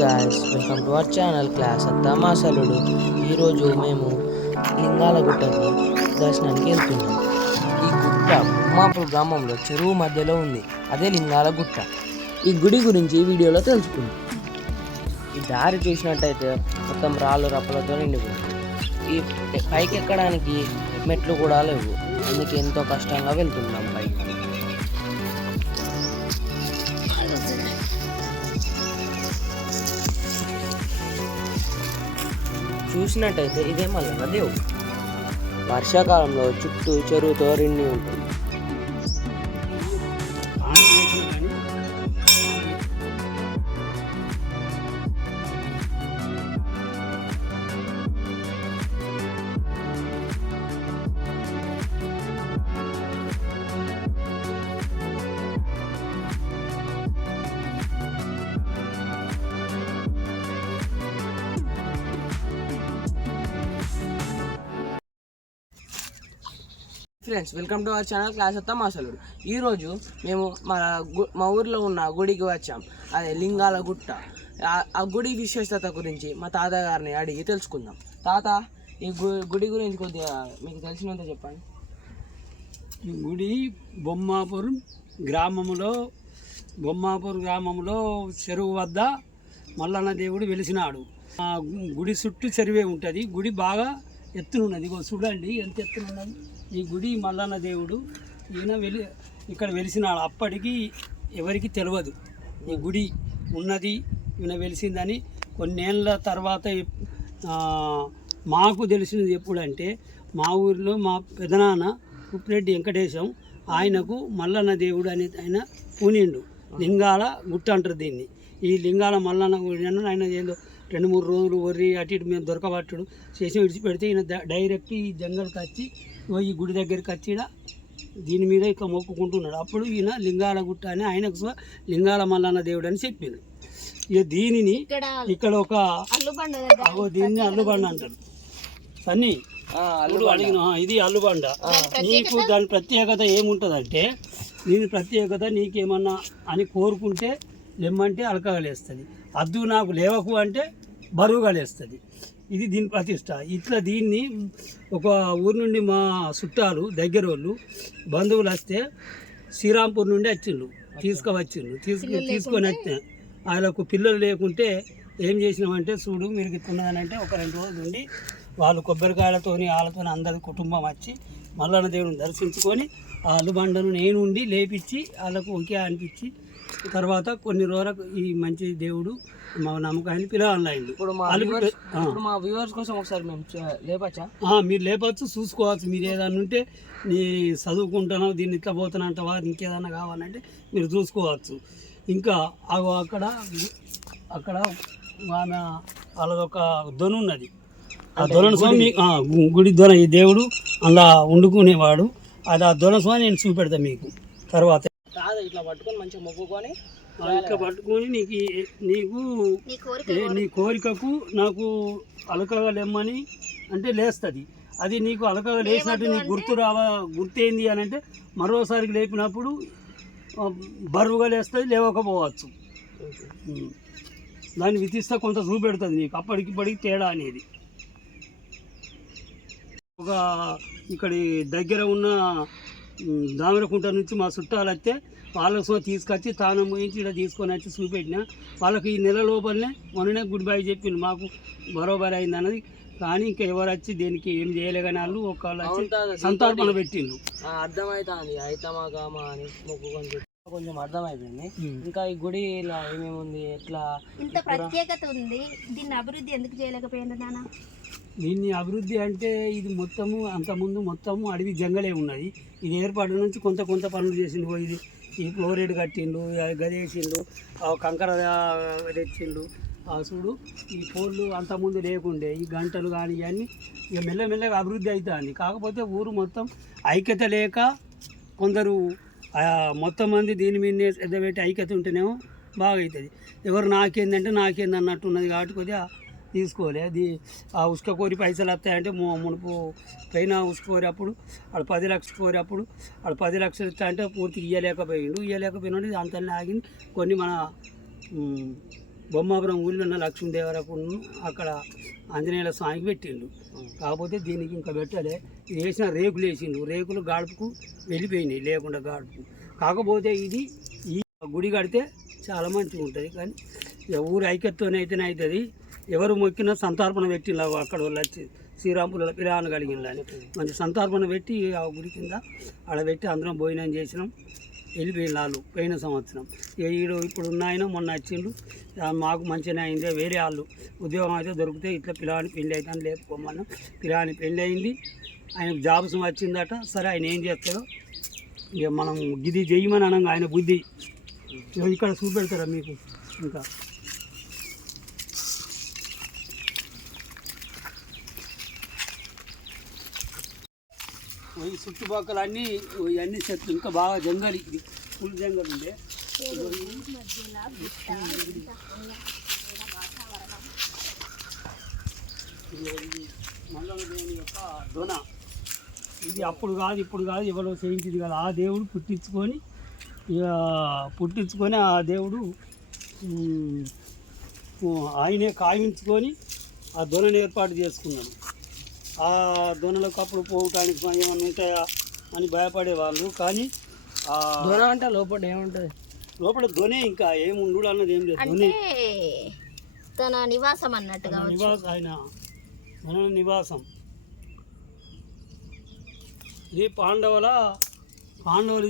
Guys, welcome to our channel class అత్తా మాసలుడు. ఈరోజు మేము లింగాల గుట్టకి దర్శనానికి వెళ్తున్నాం. ఈ గుట్ట బొమ్మాపూర్ గ్రామంలో చెరువు మధ్యలో ఉంది. అదే లింగాల గుట్ట. ఈ గుడి గురించి ఈ వీడియోలో తెలుసుకుందాం. ఈ దారి చూసినట్టయితే మొత్తం రాళ్ళు రప్పలతో నిండిపోయింది. ఈ పైకి ఎక్కడానికి మెట్లు కూడా లేవు. అందుకే ఎంతో కష్టంగా వెళ్తున్నాం పైకి. చూసినట్టయితే ఇదే మల్లన్న దేవుడు. వర్షాకాలంలో చుట్టూ చెరువుతో నిండి ఉంటుంది. Friends, welcome to our channel class అత్తా మాసలుడు. ఈరోజు మేము మా ఊరిలో ఉన్న గుడికి వచ్చాం. అదే లింగాల గుట్ట. ఆ గుడి విశేషత గురించి మా తాతగారిని అడిగి తెలుసుకుందాం. తాత, ఈ గుడి గురించి కొద్దిగా మీకు తెలిసినంత చెప్పండి. ఈ గుడి బొమ్మాపూర్ గ్రామంలో చెరువు వద్ద మల్లన్న దేవుడు వెలిసినాడు. ఆ గుడి చుట్టూ చెరువే ఉంటుంది. గుడి బాగా ఎత్తునున్నది. చూడండి ఎంత ఎత్తునున్నది ఈ గుడి. మల్లన్న దేవుడు ఇక్కడ వెలిసినాడు. అప్పటికి ఎవరికి తెలియదు ఈ గుడి ఉన్నది, ఈయన వెలిసిందని. కొన్నేళ్ళ తర్వాత మాకు తెలిసినది ఎప్పుడంటే, మా ఊరిలో మా పెదనాన్న ఉప్పిరెడ్డి వెంకటేశం, ఆయనకు మల్లన్న దేవుడు అని ఆయన పూనిండు. లింగాల గుట్ట అంటారు దీన్ని. ఈ లింగాల మల్లన్న గుడి ఆయన ఏదో 2-3 రోజులు వరి అటు ఇటు మేము దొరకబట్టుడు చేసి విడిచిపెడితే ఈయన డైరెక్ట్ ఈ జంగల్కి వచ్చి ఈ గుడి దగ్గరికి వచ్చి దీని మీద ఇట్లా మొక్కుకుంటున్నాడు. అప్పుడు ఈయన లింగాల గుట్ట అని ఆయనకు లింగాల మల్లన్న దేవుడు అని చెప్పింది. ఇక దీనిని ఇక్కడ ఒక దీన్ని అల్లుబండ అంటారు. సన్నీ అడిగిన ఇది అల్లుబండ. నీకు దాని ప్రత్యేకత ఏముంటుందంటే, దీని ప్రత్యేకత నీకేమన్నా అని కోరుకుంటే లెమ్మంటే అలకగలేస్తుంది, అద్దు నాకు లేవకు అంటే బరువుగా లేస్తుంది. ఇది దీని ప్రతిష్ట. ఇట్లా దీన్ని ఒక ఊరు నుండి మా చుట్టాలు దగ్గర వాళ్ళు బంధువులు వస్తే శ్రీరాంపూర్ నుండి వచ్చిండ్రు, తీసుకొని వస్తే వాళ్ళకు పిల్లలు లేకుంటే ఏం చేసినామంటే, చూడు మీరు ఇస్తున్నదని అంటే ఒక 2 రోజులు ఉండి వాళ్ళు కొబ్బరికాయలతోని వాళ్ళతో అందరి కుటుంబం వచ్చి మల్లన్న దేవుని దర్శించుకొని ఆ అల్లుబండను నేను ఉండి లేపించి వాళ్ళకు ఒకే అనిపించి తర్వాత కొన్ని రోజులకు ఈ మంచి దేవుడు మా నమ్మకాన్ని పిలవాలైంది. ఇప్పుడు మా వ్యూవర్స్ కోసం ఒకసారి మేము లేపచ్చా? మీరు లేపచ్చు, చూసుకోవచ్చు. మీరు ఏదన్నా ఉంటే నీ చదువుకుంటున్నావు, దీన్ని ఇట్లా పోతున్నంటవా, ఇంకేదన్నా కావాలంటే మీరు చూసుకోవచ్చు. ఇంకా అక్కడ ఆమె వాళ్ళదొక దొన ఉన్నది. ఆ దొన స్వామి గుడి దొన, ఈ దేవుడు అలా వండుకునేవాడు. అది ఆ దొన స్వామి నేను చూపెడతాను మీకు తర్వాత. ఇట్లా పట్టుకొని మంచిగా మొక్కుకొని ఇట్లా పట్టుకొని నీకు నీ కోరికకు నాకు అలకగా లేమ్మని అంటే లేస్తుంది. అది నీకు అలకగా లేచినట్టు నీకు గుర్తేంది అని అంటే మరోసారికి లేపినప్పుడు బరువుగా లేస్తుంది, లేవకపోవచ్చు. దాన్ని విధిస్తే కొంత చూపెడుతుంది నీకు అప్పటికిప్పటికి తేడా అనేది. ఇక్కడి దగ్గర ఉన్న దామరకుంట నుంచి మా చుట్టాలు వస్తే వాళ్ళకు తీసుకొచ్చి తాను ముయించి ఇక్కడ తీసుకొని వచ్చి చూపెట్టిన వాళ్ళకి ఈ నెల లోపలనే మొన్ననే గుడ్ బై చెప్పింది, మాకు బరోబర్ అయింది అన్నది. కానీ ఇంకా ఎవరు వచ్చి దేనికి ఏం చేయలే కానీ వాళ్ళు ఒకళ్ళు వచ్చి సంతాపన పెట్టిండ్రు. అర్థమవుతుంది అయితమాగామా అని మొక్కుకొని కొంచెం అర్థమైపోయింది. ఇంకా ఈ గుడి ఇలా ఏమేమి ఉంది, ఎట్లా ఇంత ప్రత్యేకత ఉంది, దీన్ని అభివృద్ధి ఎందుకు చేయలేకపోయింది నాన్న? దీన్ని అభివృద్ధి అంటే ఇది మొత్తము అంతకుముందు మొత్తము అడవి జంగలే ఉన్నది. ఇది ఏర్పాటు నుంచి కొంత పనులు చేసిండు. ఇది ఈ ఫ్లోరైడ్ కట్టిండు, గదేసిండు, కంకర తెచ్చిండు. చూడు ఈ పోళ్ళు అంతకుముందు లేకుండే, ఈ గంటలు కానీ ఇవన్నీ ఇక మెల్లమెల్లగా అభివృద్ధి అవుతుంది. కాకపోతే ఊరు మొత్తం ఐక్యత లేక కొందరు మొత్తం మంది దీని మీద శ్రద్ధ పెట్టి ఐక్యత ఉంటేనేమో బాగా అవుతుంది. ఎవరు నాకేందంటే నాకేంది అన్నట్టు ఉన్నది కాబట్టి కొద్దిగా తీసుకోలే. అది ఆ ఉసుక కోరి పైసలు వస్తాయంటే మునుపు పైన ఉసుక కోరి అప్పుడు వాడు 10 లక్షలు కోరి అప్పుడు వాడు 10 లక్షలు ఇస్తా అంటే పూర్తిగా ఇవ్వలేకపోయిండు. అంతనే ఆగింది. కొన్ని మన బొమ్మాపురం ఊళ్ళో ఉన్న లక్ష్మీదేవరకు అక్కడ ఆంజనేయుల స్వామికి పెట్టిండు. కాకపోతే దీనికి ఇంకా పెట్టలే. ఇది వేసిన రేకులు వేసిండు, రేకులు గాడుపుకు వెళ్ళిపోయినాయి లేకుండా గాడుపుకు. కాకపోతే ఇది ఈ గుడి కడితే చాలా మంచిగా ఉంటుంది. కానీ ఊరి ఐక్యతతోనే అయితేనే అవుతుంది. ఎవరు మొక్కినా సంతార్పణ పెట్టిన అక్కడ వాళ్ళు వచ్చి శ్రీరాంపుల పిల్లలు కలిగిందని మంచి సంతార్పణ పెట్టి ఆ గుడి కింద ఆడ పెట్టి అందరం భోజనం చేసినాం. వెళ్ళిపోయిన వాళ్ళు పోయిన సంవత్సరం. ఈడు ఇప్పుడు ఉన్న ఆయన మొన్న వచ్చిండు, మాకు మంచిగా అయిందే. వేరే వాళ్ళు ఉద్యోగం అయితే దొరికితే ఇట్లా పిల్లాని పెళ్ళి అయితే అని లేపుకోమన్నాం. పిల్లాని పెళ్ళి అయింది, ఆయనకు జాబ్స్ వచ్చిందట. సరే ఆయన ఏం చేస్తాడో ఇక మనం గిది చేయమని అనగా ఆయన బుద్ధి. ఇక్కడ చూపెడతారా మీకు ఇంకా ఈ చుట్టుపక్కల అన్నీ ఇవన్నీ చెట్లు ఇంకా బాగా జంగలి, ఇది ఫుల్ జంగల్ ఉండే. మల్లదేవుని యొక్క దొన ఇది అప్పుడు కాదు ఇప్పుడు కాదు ఎవరో చేయించింది కాదు. ఆ దేవుడు పుట్టించుకొని ఆ దేవుడు ఆయనే కాయించుకొని ఆ దొనను ఏర్పాటు చేసుకున్నాడు. ఆ దొనలకు అప్పుడు పోవటానికి ఏమన్నా ఉంటాయా అని భయపడేవాళ్ళు. కానీ ఆ దొన అంటే లోపల ఏముంటుంది? లోపల దొనే, ఇంకా ఏముండు అన్నది ఏం లేదు. దొనే తన నివాసం అన్నట్టుగా నివాసం, ఆయన మన నివాసం. ఇది పాండవుల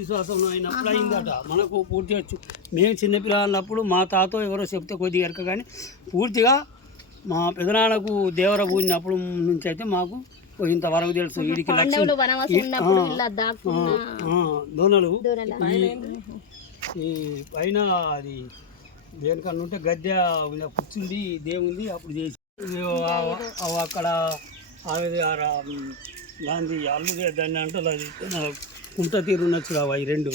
విశ్వాసంలో అయినప్పుడు అయిందట. మనకు పూర్తిగా మేము చిన్నపిల్లన్నప్పుడు మా తాత ఎవరో చెప్తే కొద్దిగా ఎరక, కానీ పూర్తిగా మా పెదనాన్నకు దేవర పూజినప్పుడు నుంచి అయితే మాకు ఇంతవరకు తెలుసు. వీడికి దోనలు ఈ పైన అది దేనికన్నా ఉంటే గద్దె కూర్చుంది దేవుంది అప్పుడు చేసి అక్కడ దాన్ని అల్లు దాన్ని అంటే అది కుంట తీరు ఉన్నచ్చు. అవి రెండు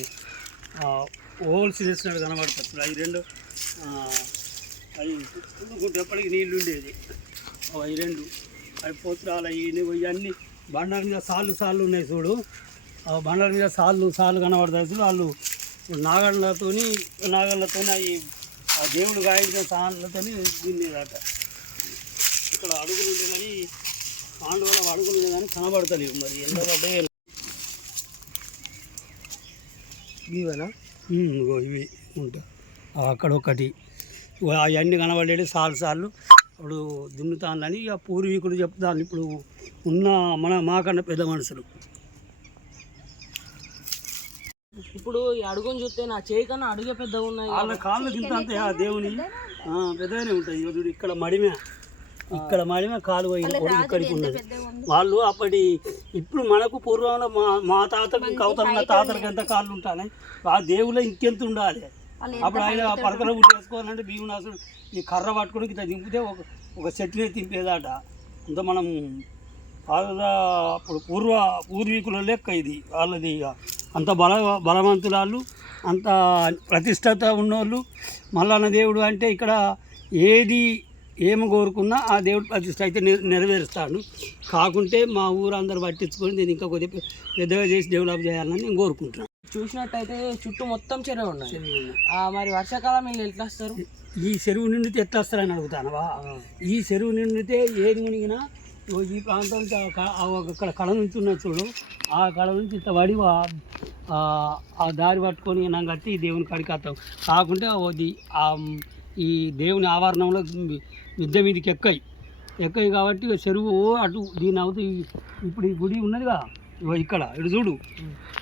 హోల్స్ వేసినట్టు కనబడుతుంది. అవి రెండు అవి ఎప్పటికి నీళ్ళు ఉండేది. అవి రెండు అవి పోతురాలు ఇవన్నీ బండాల మీద సాళ్ళు ఉన్నాయి చూడు. ఆ బండాల మీద సాళ్ళు కనబడతాయి చూడు. వాళ్ళు నాగళ్ళతో అవి ఆ దేవుడు గాయించిన సాళ్ళతో దున్నేదట. ఇక్కడ అడుగులు ఉండే కానీ పాండవుల అడుగులు ఉండే కానీ కనబడతలేవు. మరి ఎందుకంటే ఇవేనా? ఇవి ఉంటాయి అక్కడ ఒకటి. అవన్నీ కనబడేది సాళ్ళు ఇప్పుడు దున్నుతానని ఇక పూర్వీకులు చెప్తాను. ఇప్పుడు ఉన్న మాకన్నా పెద్ద మనుషులు. ఇప్పుడు ఈ అడుగుని చూస్తే నా చేయి కన్నా అడుగే పెద్దగా ఉన్నాయి. వాళ్ళ కాళ్ళు తింటా అంతే ఆ దేవుని పెద్దగానే ఉంటాయి. ఇక్కడ మడిమే కాలు పోయిన కొడుకు ఇక్కడికి ఉన్నది. వాళ్ళు అప్పటి ఇప్పుడు మనకు పూర్వంలో మా తాతకి కవతల తాతలకి ఎంత కాళ్ళు ఉంటాయి, ఆ దేవుళ్ళ ఇంకెంత ఉండాలి. అప్పుడు ఆయన పడకలు పుట్టేసుకోవాలంటే భీమనాసుడు ఈ కర్ర పట్టుకుని ఇట్లా దింపితే ఒక చెట్టునే తింపేదట. అంత మనం అప్పుడు పూర్వీకుల లెక్క ఇది వాళ్ళది. అంత బలవంతులు, అంత ప్రతిష్టత ఉన్నోళ్ళు. మల్లన్న దేవుడు అంటే ఇక్కడ ఏమి కోరుకున్నా ఆ దేవుడు ప్రతిష్ట అయితే నెరవేరుస్తాడు. కాకుంటే మా ఊరు అందరు పట్టించుకొని నేను ఇంకా కొద్దిగా పెద్దగా చేసి డెవలప్ చేయాలని నేను కోరుకుంటున్నాను. చూసినట్టయితే చుట్టూ మొత్తం చెరువు ఉన్నాయి. మరి వర్షాకాలం వీళ్ళు ఎట్లా వస్తారు? ఈ చెరువు నిండితే ఎట్లా వస్తారని అడుగుతానవా? ఈ చెరువు నిండితే ఏది మునిగినా ఈ ప్రాంతం అక్కడ కళ నుంచి ఉన్న చూడు, ఆ కళ నుంచి ఇంత పడి ఆ దారి పట్టుకొని నాకు కట్టి దేవుని కాడికి వస్తాం. కాకుంటే ఈ దేవుని ఆవరణంలో మిద్దె మీదకి ఎక్కాయి కాబట్టి చెరువు అటు దీని అవుతూ ఇప్పుడు ఈ గుడి ఉన్నదిగా ఇక్కడ ఇటు చూడు,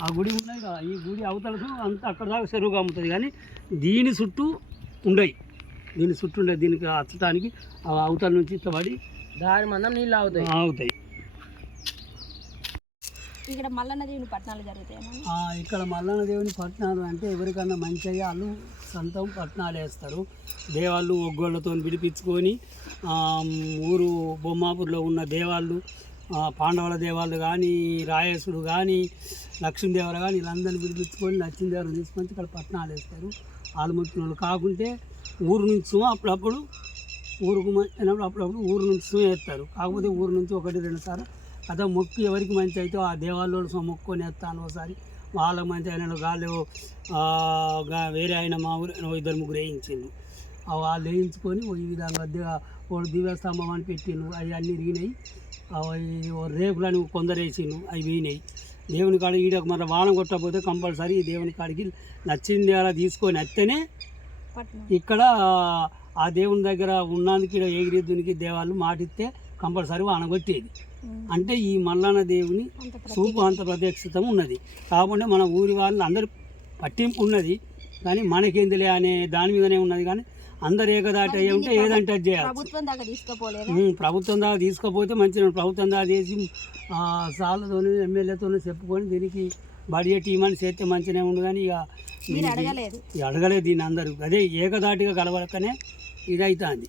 ఆ గుడి ఉన్నది కదా, ఈ గుడి అవతలకు అంత అక్కడ దాకా చెరువుగా అమ్ముతుంది. కానీ దీని చుట్టూ ఉండయి, దీనికి అచ్చటానికి అవతల నుంచి ఇష్టపడి దారి మందం నీళ్ళు అవుతాయి. ఇక్కడ మల్లన్న దేవుని పట్నాలు జరుగుతాయి. ఇక్కడ మల్లన్న దేవుని పట్నాలు అంటే ఎవరికన్నా మంచి వాళ్ళు సొంతం పట్నాలు వేస్తారు. దేవాళ్ళు ఒగ్గోళ్ళతో విడిపించుకొని ఊరు బొమ్మాపూర్లో ఉన్న దేవాళ్ళు, పాండవుల దేవాళ్ళు కానీ, రాయేశుడు కానీ, లక్ష్మీదేవర కానీ వీళ్ళందరినీ విడిపించుకొని లక్ష్మీదేవర తీసుకొని ఇక్కడ పట్నాలు వేస్తారు. వాళ్ళు మొక్కిన వాళ్ళు. కాకుంటే ఊరు నుంచి అప్పుడప్పుడు ఊరు నుంచి వేస్తారు. కాకపోతే ఊరు నుంచి 1-2 సార్లు అదే మొక్కి ఎవరికి మంచి అయితే ఆ దేవాళ్ళు మొక్కుకొని వేస్తాను. ఒకసారి వాళ్ళకి మంచి అయిన గాళ్ళు వేరే ఆయన మా ఊరు 2-3 వేయించిండు. వాళ్ళు వేయించుకొని ఈ విధంగా ఓ దివ్యస్తంభం అని పెట్టిను, అవి అన్నీ ఇరిగినాయి. అవి రేపులని కొందరు వేసిను, అవి పోయినాయి. దేవుని కాడ ఈడ మన వానం కొట్టకపోతే కంపల్సరీ దేవుని కాడికి నచ్చింది అలా తీసుకొని వస్తేనే ఇక్కడ ఆ దేవుని దగ్గర ఉన్నందుకు ఇక్కడ ఎగిరిద్దునికి దేవాళ్ళు మాటిస్తే కంపల్సరీ వాన కొట్టేది. అంటే ఈ మల్లన్న దేవుని చూపు అంత ప్రత్యక్షత ఉన్నది. కాకుండా మన ఊరి వాళ్ళు అందరు పట్టింపు ఉన్నది, కానీ మనకేందిలే అనే దాని మీదనే ఉన్నది. కానీ అందరు ఏకదాటి అయ్యి ఉంటే ఏదంటే అది చేయాలి. ప్రభుత్వం దాకా తీసుకపోతే మంచిగా, ప్రభుత్వం దాకా చేసి సార్లతో ఎమ్మెల్యేతో చెప్పుకొని దీనికి బడ్జెట్ ఇవ్వమని చేస్తే మంచిగానే ఉండు. కానీ ఇక అడగలేదు దీన్ని అందరూ. అదే ఏకదాటిగా కలవకనే ఇది అవుతుంది.